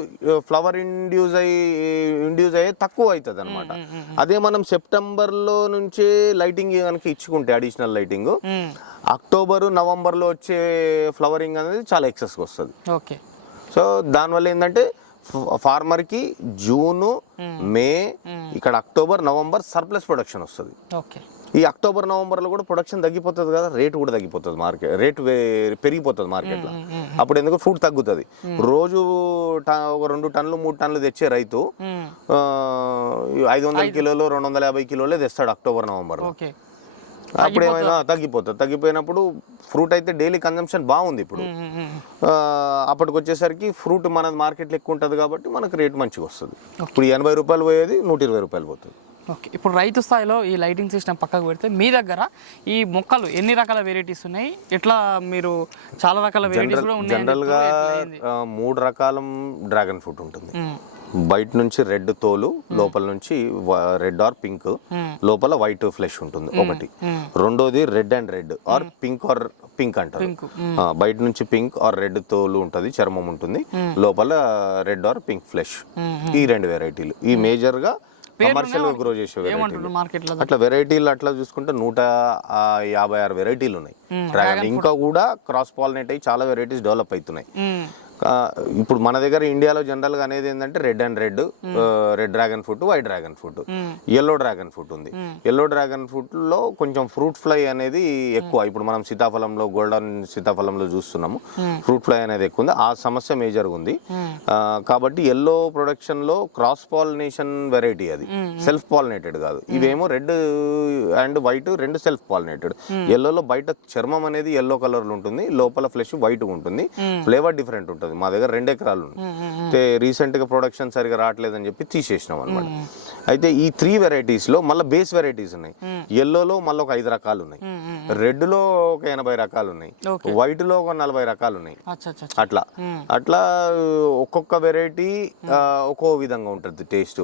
ఫ్లవర్ ఇండ్యూస్ అయ్యే తక్కువ అవుతుంది అనమాట. అదే మనం సెప్టెంబర్ లో నుంచే లైటింగ్ కనుక ఇచ్చుకుంటే అడిషనల్ లైటింగ్, అక్టోబర్ నవంబర్ లో వచ్చే ఫ్లవరింగ్ అనేది చాలా ఎక్సెస్ వస్తుంది. ఓకే, సో దానివల్ల ఏంటంటే ఫార్మర్ కి జూన్, మే, ఇక్కడ అక్టోబర్, నవంబర్ సర్ప్లస్ ప్రొడక్షన్ వస్తుంది. ఈ అక్టోబర్ నవంబర్ లో కూడా ప్రొడక్షన్ తగ్గిపోతుంది కదా, రేటు కూడా తగ్గిపోతుంది, మార్కెట్ రేటు పెరిగిపోతుంది మార్కెట్ లో. అప్పుడు ఎందుకు ఫ్రూట్ తగ్గుతుంది. రోజు ఒక 2 టన్నులు 3 టన్నులు తెచ్చే రైతు 500 కిలోలు 250 కిలోలే తెస్తాడు అక్టోబర్ నవంబర్ లో. అప్పుడు ఏమైనా తగ్గిపోతుంది. తగ్గిపోయినప్పుడు ఫ్రూట్ అయితే డైలీ కన్జంప్షన్ బాగుంది. ఇప్పుడు అప్పటికి వచ్చేసరికి ఫ్రూట్ మన మార్కెట్లో ఎక్కువ ఉంటుంది కాబట్టి మనకు రేట్ మంచిగా వస్తుంది. ఇప్పుడు 80 రూపాయలు పోయేది 120 రూపాయలు పోతుంది. ఓకే, ఇప్పుడు రైతు స్థాయిలో ఈ లైటింగ్ సిస్టమ్ పక్కకు పెడితే మీ దగ్గర ఈ మొక్కలు ఎన్ని రకాల వెరైటీస్ ఉన్నాయి? ఎట్లా మీరు చాలా రకాల వెరైటీస్ కూడా ఉన్నాయి? జనరల్ గా 3 రకాల డ్రాగన్ ఫ్రూట్ ఉంటుంది. బయట నుంచి రెడ్ తోలు, లోపల నుంచి రెడ్ ఆర్ పింక్, లోపల వైట్ ఫ్లెష్ ఉంటుంది ఒకటి. రెండోది red and red or pink అంటారు. బయట నుంచి పింక్ ఆర్ రెడ్ తోలు ఉంటుంది, చర్మం ఉంటుంది, లోపల రెడ్ ఆర్ పింక్ ఫ్లెష్. ఈ 2 వెరైటీలు ఈ మేజర్ గా కమర్షియల్ గా గ్రో చేసే వెరైటీలు. అట్లా వెరైటీలు అట్లా చూసుకుంటే 156 వెరైటీలు ఉన్నాయి డ్రాగన్. ఇంకా కూడా క్రాస్ పాలినేట్ అయ్యి చాలా వెరైటీస్ డెవలప్ అవుతున్నాయి. ఇప్పుడు మన దగ్గర ఇండియాలో జనరల్ గా అనేది ఏంటంటే red and red dragon fruit, white dragon fruit, yellow dragon fruit ఉంది. ఎల్లో డ్రాగన్ ఫ్రూట్ లో కొంచెం ఫ్రూట్ ఫ్లై అనేది ఎక్కువ. ఇప్పుడు మనం సీతాఫలంలో, గోల్డెన్ సీతాఫలంలో చూస్తున్నాము, ఫ్రూట్ ఫ్లై అనేది ఎక్కువ ఉంది. ఆ సమస్య మేజర్ ఉంది. కాబట్టి ఎల్లో ప్రొడక్షన్ లో క్రాస్ పాలినేషన్ వెరైటీ, అది సెల్ఫ్ పాలినేటెడ్ కాదు. ఇవేమో red and white 2 self pollinated. ఎల్లోలో బయట చర్మం అనేది ఎల్లో కలర్ లో ఉంటుంది, లోపల ఫ్లెష్ వైట్ ఉంటుంది. ఫ్లేవర్ డిఫరెంట్ ఉంటుంది. మా దగ్గర 2 ఎకరాలు ఉన్నాయి. రీసెంట్ గా ప్రొడక్షన్ సరిగా రావట్లేదని చెప్పి తీసేసినాం అనమాట. అయితే ఈ 3 వెరైటీస్ లో మళ్ళీ బేస్ వెరైటీస్ ఉన్నాయి. ఎల్లోలో మళ్ళీ ఒక 5 రకాలు ఉన్నాయి, రెడ్ లో ఒక 80 రకాలు ఉన్నాయి, వైట్ లో ఒక 40 రకాలు ఉన్నాయి. అట్లా ఒక్కొక్క వెరైటీ ఒక్కో విధంగా ఉంటుంది టేస్ట్.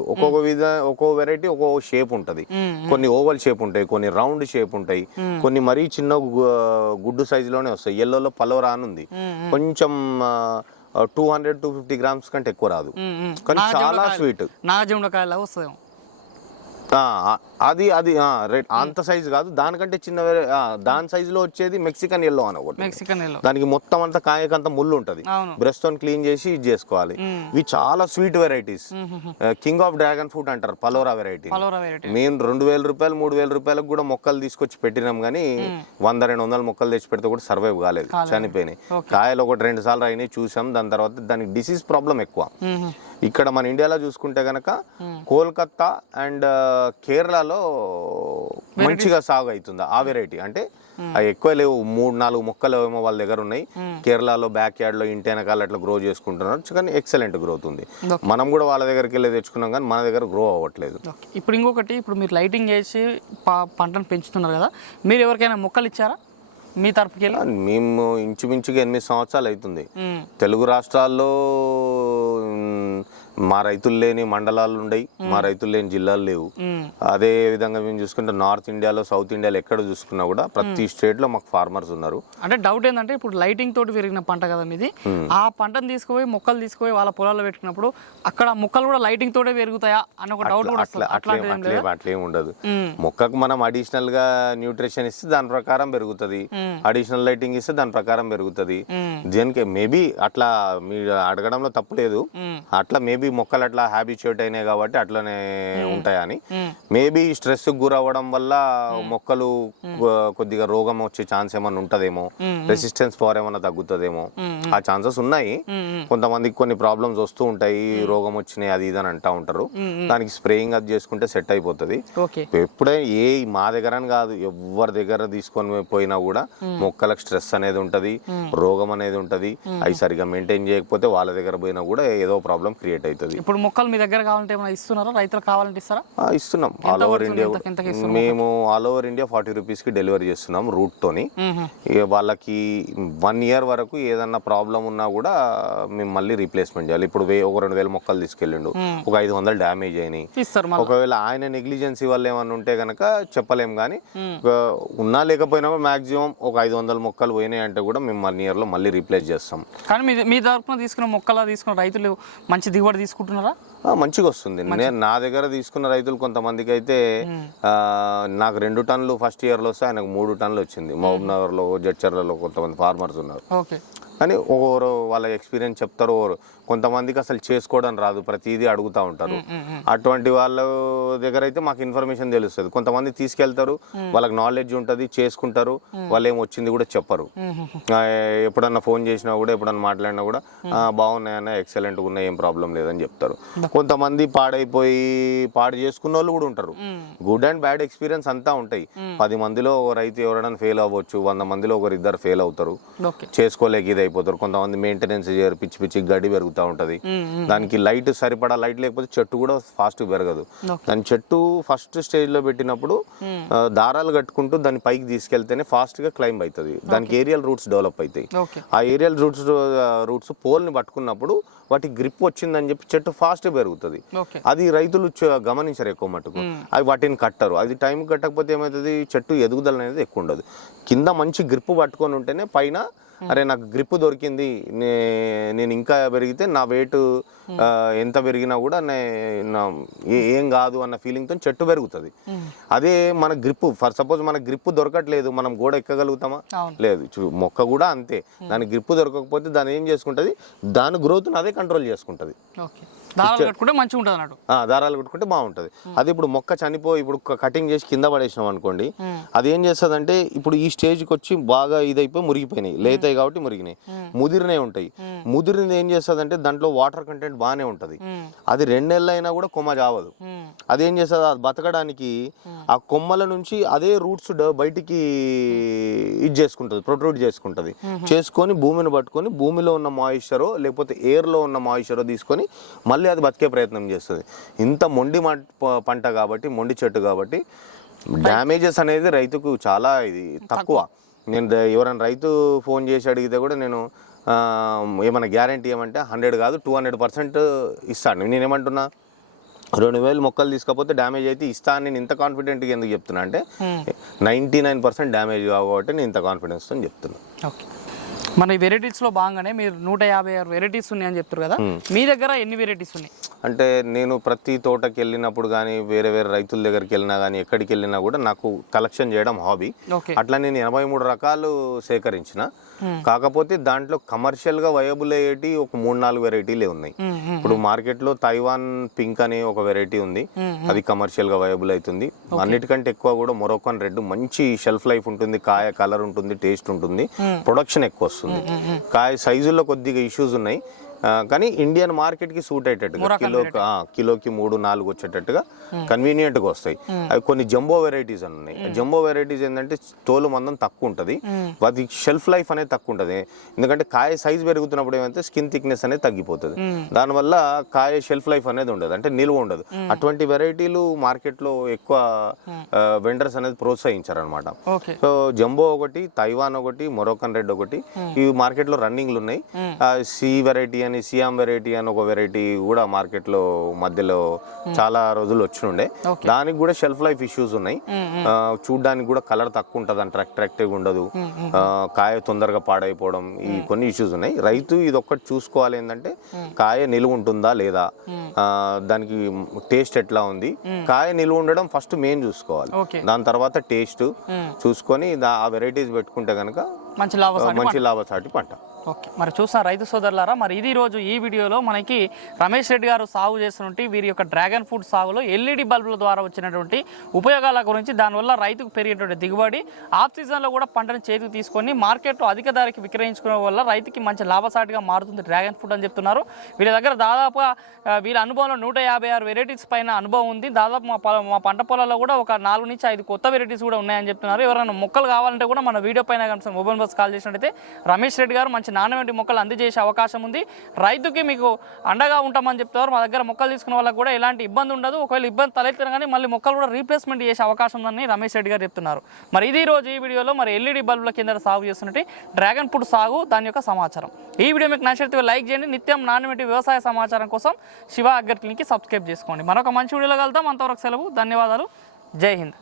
ఒక్కో వెరైటీ ఒక్కో షేప్ ఉంటది. కొన్ని ఓవల్ షేప్ ఉంటాయి, కొన్ని రౌండ్ షేప్ ఉంటాయి, కొన్ని మరీ చిన్న గుడ్డు సైజ్ లోనే వస్తాయి. ఎల్లోలో పలోరా అని ఉంది, కొంచెం 200-250 గ్రామ్స్ కంటే ఎక్కువ రాదు, కానీ చాలా స్వీట్. నాగజమునకాయలా వస్తాయి అది అంత సైజ్ కాదు, దానికంటే చిన్న దాని సైజ్ లో వచ్చేది మెక్సికన్ ఎల్లో అని ఒకటి. దానికి మొత్తం అంతా కాయకంతా ముళ్ళు ఉంటది, బ్రెస్ట్ తో క్లీన్ చేసి ఇది చేసుకోవాలి. ఇవి చాలా sweet varieties. King of dragon fruit అంటారు పలోరా వెరైటీ. మేము 2000 రూపాయలు 3000 రూపాయలకు కూడా మొక్కలు తీసుకొచ్చి పెట్టినాం, కానీ 100-200 మొక్కలు తెచ్చి పెడితే కూడా సర్వైవ్ కాలేదు, చనిపోయినాయి. కాయలు 1-2 సార్లు అయినాయి, చూసాం. దాని తర్వాత దానికి డిసీజ్ ప్రాబ్లం ఎక్కువ. ఇక్కడ మన ఇండియాలో చూసుకుంటే గనక కోల్కత్తా అండ్ కేరళలో మంచిగా సాగు అవుతుంది ఆ వెరైటీ. అంటే అవి ఎక్కువ లేవు, 3-4 మొక్కలు ఏమో వాళ్ళ దగ్గర ఉన్నాయి. కేరళలో బ్యాక్ యార్డ్ లో ఇంటి వెనకాల అట్లా గ్రో చేసుకుంటున్నారు, కానీ ఎక్సలెంట్ గ్రోత్ ఉంది. మనం కూడా వాళ్ళ దగ్గరికి వెళ్ళి తెచ్చుకున్నాం, కానీ మన దగ్గర గ్రో అవ్వట్లేదు. ఇప్పుడు ఇంకొకటి, ఇప్పుడు మీరు లైటింగ్ చేసి పంటను పెంచుతున్నారు కదా, మీరు ఎవరికైనా మొక్కలు ఇచ్చారా మీ తరపుకి? మేము ఇంచుమించుగా 8 సంవత్సరాలు అవుతుంది. తెలుగు రాష్ట్రాల్లో మా రైతులు లేని మండలాలు ఉండయి, మా రైతులు లేని జిల్లాలు లేవు. అదే విధంగా మేము చూసుకుంటే నార్త్ ఇండియాలో, సౌత్ ఇండియాలో ఎక్కడ చూసుకున్నా కూడా ప్రతి స్టేట్ లో మాకు ఫార్మర్స్ ఉన్నారు. అంటే డౌట్ ఏంటంటే ఇప్పుడు లైటింగ్ తోటి పెరిగిన పంట కదా ఇది, ఆ పంటను తీసుకుపోయి మొక్కలు తీసుకుపోయి వాళ్ళ పొలాల్లో పెట్టుకున్నప్పుడు అక్కడ మొక్కలు కూడా లైటింగ్ తోటే పెరుగుతాయా అని ఒక డౌట్ కూడా వస్తుంది. అట్లేం ఉండదు. మొక్కకు మనం అడిషనల్ గా న్యూట్రిషన్ ఇస్తే దాని ప్రకారం పెరుగుతుంది, అడిషనల్ లైటింగ్ ఇస్తే దాని ప్రకారం పెరుగుతుంది. దీనికి మేబీ అట్లా మీరు అడగడంలో తప్పు లేదు. అట్లా మేబీ మొక్కలు అట్లా హ్యాబిచ్యూట్ అయినాయి కాబట్టి అట్లనే ఉంటాయని. మేబీ స్ట్రెస్ గురవ్వడం వల్ల మొక్కలు కొద్దిగా రోగం వచ్చే ఛాన్స్ ఏమన్నా ఉంటదేమో, రెసిస్టెన్స్ పవర్ ఏమన్నా తగ్గుతుందేమో, ఆ ఛాన్సెస్ ఉన్నాయి. కొంతమందికి కొన్ని ప్రాబ్లమ్స్ వస్తూ ఉంటాయి, రోగం వచ్చినాయి అది ఇది అని అంటా ఉంటారు. దానికి స్ప్రేయింగ్ అది చేసుకుంటే సెట్ అయిపోతుంది. ఎప్పుడైనా మా దగ్గర అని కాదు, ఎవరి దగ్గర తీసుకొని పోయినా కూడా మొక్కలకు స్ట్రెస్ అనేది ఉంటది, రోగం అనేది ఉంటది. అవి సరిగా మెయింటైన్ చేయకపోతే వాళ్ళ దగ్గర పోయినా కూడా ఏదో ప్రాబ్లం క్రియేట్ అవుతుంది. ఇప్పుడు మొక్కలు మీ దగ్గర కావాలంటే ఏమైనా ఇస్తున్నారా? రైతులు కావాలంటే ఇస్తారా? ఇస్తున్నాం. ఆల్ ఓవర్ ఇండియా మేము ఆల్ ఓవర్ ఇండియా 40 రూపీస్ కి డెలివరీ చేస్తున్నాం రూట్ తోని. వాళ్ళకి 1 year వరకు ఏదన్నా ప్రాబ్లం ఉన్నా కూడా మేము మళ్ళీ రీప్లేస్మెంట్ చేయాలి. ఇప్పుడు ఒక 2000 మొక్కలు తీసుకెళ్ళిండు, ఒక 500 డ్యామేజ్ అయినాయి. ఒకవేళ ఆయన నెగ్లిజెన్సీ వల్ల ఏమన్నా ఉంటే గనక చెప్పలేం, కానీ ఉన్నా లేకపోయినా మాక్సిమం ఒక 500 మొక్కలు పోయినాయి అంటే కూడా మేము 1 year లో మళ్ళీ రీప్లేస్ చేస్తాం. కానీ మీ తరఫున తీసుకున్న మొక్కలు తీసుకున్న రైతులు మంచి దిగుబడి తీసుకుంటున్నారా? మంచిగా వస్తుంది. నేను నా దగ్గర తీసుకున్న రైతులు కొంతమందికి అయితే నాకు 2 టన్నులు ఫస్ట్ ఇయర్ లో వస్తే ఆయనకు 3 టన్నులు వచ్చింది. మహబూబ్ నగర్ లో, జడ్చర్లలో కొంతమంది ఫార్మర్స్ ఉన్నారు. కానీ ఒకరు వాళ్ళ ఎక్స్పీరియన్స్ చెప్తారు. కొంతమందికి అసలు చేసుకోవడం రాదు, ప్రతిదీ అడుగుతూ ఉంటారు. అటువంటి వాళ్ళ దగ్గర అయితే మాకు ఇన్ఫర్మేషన్ తెలుస్తుంది. కొంతమంది తీసుకెళ్తారు, వాళ్ళకి నాలెడ్జ్ ఉంటుంది, చేసుకుంటారు, వాళ్ళు ఏం వచ్చింది కూడా చెప్పరు. ఎప్పుడన్నా ఫోన్ చేసినా కూడా, ఎప్పుడన్నా మాట్లాడినా కూడా బాగున్నాయన్న, ఎక్సలెంట్గా ఉన్నాయి, ఏం ప్రాబ్లం లేదని చెప్తారు. కొంతమంది పాడు చేసుకున్న వాళ్ళు కూడా ఉంటారు. గుడ్ అండ్ బ్యాడ్ ఎక్స్పీరియన్స్ అంతా ఉంటాయి. 10 మందిలో ఒక రైతు ఎవరైనా ఫెయిల్ అవ్వచ్చు, 100 మందిలో ఒకరిద్దరు ఫెయిల్ అవుతారు, చేసుకోలేక ఇది అయిపోతారు. కొంతమంది మెయింటెనెన్స్ చేయరు, పిచ్చి పిచ్చి గడ్డి పెరుగుతూ ఉంటది. దానికి లైట్ సరిపడా లైట్ లేకపోతే చెట్టు కూడా ఫాస్ట్ పెరగదు. దాని చెట్టు ఫస్ట్ స్టేజ్ లో పెట్టినప్పుడు దారాలు కట్టుకుంటూ దాన్ని పైకి తీసుకెళ్తేనే ఫాస్ట్ గా క్లైంబ్ అవుతుంది. దానికి ఏరియల్ రూట్స్ డెవలప్ అవుతాయి. ఆ ఏరియల్ రూట్స్ పోల్ ని పట్టుకున్నప్పుడు వాటికి గ్రిప్ వచ్చిందని చెప్పి చెట్టు ఫాస్ట్ పెరుగుతుంది. అది రైతులు గమనించరు ఎక్కువ మటుకు. అవి వాటిని కట్టరు. అది టైం కట్టకపోతే ఏమవుతుంది, చెట్టు ఎదుగుదల అనేది ఎక్కువ ఉండదు. కింద మంచి గ్రిప్ పట్టుకొని ఉంటేనే పైన అరే నాకు గ్రిప్ దొరికింది, నేను ఇంకా పెరిగితే నా వెయిట్ ఎంత పెరిగినా కూడా ఏం కాదు అన్న ఫీలింగ్ తో చెట్టు పెరుగుతుంది. అదే మన గ్రిప్, ఫర్ సపోజ్ మన గ్రిప్ దొరకట్లేదు, మనం గోడ ఎక్కగలుగుతామా? లేదు. మొక్క కూడా అంతే, దాని గ్రిప్ దొరకకపోతే దాన్ని ఏం చేసుకుంటది, దాని గ్రోత్ అదే కంట్రోల్ చేసుకుంటది. దారాలు కట్టుకుంటే మంచిగా ఉంటుంది అన్నట్టు. దారాలు కట్టుకుంటే బాగుంటది. అది ఇప్పుడు మొక్క చనిపోయి ఇప్పుడు కటింగ్ చేసి కింద పడేసినాం అనుకోండి, అది ఏం చేస్తుంది అంటే ఇప్పుడు ఈ స్టేజ్కి వచ్చి బాగా ఇదైపోయి మురిగిపోయినాయి, లేతాయి కాబట్టి మురిగినాయి, ముదిరినే ఉంటాయి. ముదిరినది ఏం చేస్తుంది అంటే దాంట్లో వాటర్ కంటెంట్ బాగానే ఉంటది. అది 2 నెలలు అయినా కూడా కొమ్మ జావదు. అదేం చేస్తుంది, అది బతకడానికి ఆ కొమ్మల నుంచి అదే రూట్స్ బయటికి ఇది చేసుకుంటది, ప్రొట్రూట్ చేసుకుంటది. చేసుకొని భూమిని పట్టుకొని భూమిలో ఉన్న మాయిశ్చరో లేకపోతే ఎయిర్ లో ఉన్న మాయిశ్చరో తీసుకొని మళ్ళీ అది బతికే ప్రయత్నం చేస్తుంది. ఇంత మొండి పంట కాబట్టి, మొండి చెట్టు కాబట్టి డ్యామేజెస్ అనేది రైతుకు చాలా ఇది తక్కువ. నేను ఎవరైనా రైతు ఫోన్ చేసి అడిగితే కూడా నేను ఏమైనా గ్యారంటీ ఏమంటే 100 కాదు 200% ఇస్తాను. నేనేమంటున్నా, 2000 మొక్కలు తీసుకపోతే డ్యామేజ్ అయితే ఇస్తా అని నేను ఇంత కాన్ఫిడెంట్గా ఎందుకు చెప్తున్నా అంటే 99% డ్యామేజ్ కాబట్టి నేను ఇంత కాన్ఫిడెన్స్తో చెప్తున్నా. మన ఈ వెరైటీస్లో బాగానే మీరు 156 వెరైటీస్ ఉన్నాయని చెప్తారు కదా, మీ దగ్గర ఎన్ని వెరైటీస్ ఉన్నాయి? అంటే నేను ప్రతి తోటకి వెళ్ళినప్పుడు కానీ, వేరే వేరే రైతుల దగ్గరికి వెళ్ళినా కానీ, ఎక్కడికి వెళ్ళినా కూడా నాకు కలెక్షన్ చేయడం హాబీ. అట్లా నేను 83 రకాలు సేకరించిన. కాకపోతే దాంట్లో కమర్షియల్ గా వయబుల్ అయ్యేటి ఒక 3-4 వెరైటీలే ఉన్నాయి. ఇప్పుడు మార్కెట్ లో తైవాన్ పింక్ అనే ఒక వెరైటీ ఉంది, అది కమర్షియల్ గా వయబుల్ అవుతుంది. అన్నిటికంటే ఎక్కువ కూడా మొరోకన్ రెడ్ మంచి షెల్ఫ్ లైఫ్ ఉంటుంది, కాయ కలర్ ఉంటుంది, టేస్ట్ ఉంటుంది, ప్రొడక్షన్ ఎక్కువ వస్తుంది. కాయ సైజుల్లో కొద్దిగా ఇష్యూస్ ఉన్నాయి, కానీ ఇండియన్ మార్కెట్ కి సూట్ అయ్యేటట్టుగా కిలోకి 3-4 వచ్చేటట్టుగా కన్వీనియంట్ గా వస్తాయి. అవి కొన్ని జంబో వెరైటీస్ అని ఉన్నాయి. జంబో వెరైటీస్ ఏంటంటే తోలు మందం తక్కువ ఉంటుంది, వాటి షెల్ఫ్ లైఫ్ అనేది తక్కువ ఉంటుంది. ఎందుకంటే కాయ సైజ్ పెరుగుతున్నప్పుడు ఏమైతే స్కిన్ థిక్నెస్ అనేది తగ్గిపోతుంది, దానివల్ల కాయ షెల్ఫ్ లైఫ్ అనేది ఉండదు, అంటే నిల్వ ఉండదు. అటువంటి వెరైటీలు మార్కెట్ లో ఎక్కువ వెండర్స్ అనేది ప్రోత్సహించారు అనమాట. సో జంబో ఒకటి, తైవాన్ ఒకటి, మొరోకన్ రెడ్ ఒకటి, ఇవి మార్కెట్ లో రన్నింగ్లు ఉన్నాయి. సి వెరైటీ అని అని సియామ్ వెరైటీ అని ఒక వెరైటీ కూడా మార్కెట్లో మధ్యలో చాలా రోజులు వచ్చినుండే. దానికి కూడా షెల్ఫ్ లైఫ్ ఇష్యూస్ ఉన్నాయి. చూడ్డానికి కూడా కలర్ తక్కువ ఉంటుంది అంట, అట్రాక్టివ్ ఉండదు, కాయ తొందరగా పాడైపోవడం, ఈ కొన్ని ఇష్యూస్ ఉన్నాయి. రైతు ఇది ఒక్కటి చూసుకోవాలి, ఏంటంటే కాయ నిలువ ఉంటుందా లేదా, దానికి టేస్ట్ ఎట్లా ఉంది. కాయ నిలువ ఉండడం ఫస్ట్ మెయిన్ చూసుకోవాలి, దాని తర్వాత టేస్ట్ చూసుకొని ఆ వెరైటీస్ పెట్టుకుంటే కనుక మంచి లాభసాటి పంట. ఓకే, మరి చూసిన రైతు సోదరులారా, మరి ఇది రోజు ఈ వీడియోలో మనకి రమేష్ రెడ్డి గారు సాగు చేస్తున్నటువంటి వీరి యొక్క డ్రాగన్ ఫ్రూట్ సాగులో ఎల్ఈడి బల్బుల ద్వారా వచ్చినటువంటి ఉపయోగాల గురించి, దానివల్ల రైతుకు పెరిగేటువంటి దిగుబడి, ఆఫ్ సీజన్లో కూడా పంటను చేతికి తీసుకొని మార్కెట్లో అధిక ధరకి విక్రయించుకోవడం వల్ల రైతుకి మంచి లాభసాటిగా మారుతుంది డ్రాగన్ ఫ్రూట్ అని చెప్తున్నారు. వీళ్ళ దగ్గర దాదాపుగా వీళ్ళ అనుభవంలో 156 వెరైటీస్ పైన అనుభవం ఉంది. దాదాపు మా పంట పొలాల్లో కూడా ఒక 4 నుంచి 5 కొత్త వెరైటీస్ కూడా ఉన్నాయని చెప్తున్నారు. ఎవరైనా మొక్కలు కావాలంటే కూడా మన వీడియో పైన కనుక మొబైల్ బస్ కాల్ చేసినట్టయితే రమేష్ రెడ్డి గారు మంచి నాణ్యమైన మొక్కలు అందజేసే అవకాశం ఉంది. రైతుకి మీకు అండగా ఉంటామని చెప్తారు. మా దగ్గర మొక్కలు తీసుకున్న వాళ్ళకి కూడా ఎలాంటి ఇబ్బంది ఉండదు. ఒకవేళ ఇబ్బంది తలెత్తిన కానీ మళ్ళీ మొక్కలు కూడా రీప్లేస్మెంట్ చేసే అవకాశం ఉందని రమేష్ రెడ్డి గారు చెప్తున్నారు. మరి ఇది రోజు ఈ వీడియోలో మరి ఎల్ఈడి బల్బుల కింద సాగు చేస్తున్నట్టు డ్రాగన్ ఫ్రూట్ సాగు, దాని యొక్క సమాచారం. ఈ వీడియో మీకు నచ్చితే లైక్ చేయండి. నిత్యం నాణ్యమైన వ్యవసాయ సమాచారం కోసం శివ అగ్రి క్లినిక్ సబ్స్క్రైబ్ చేసుకోండి. మరొక మంచి వీడియోలో కలుద్దాం. అంతవరకు సెలవు. ధన్యవాదాలు. జై హింద్.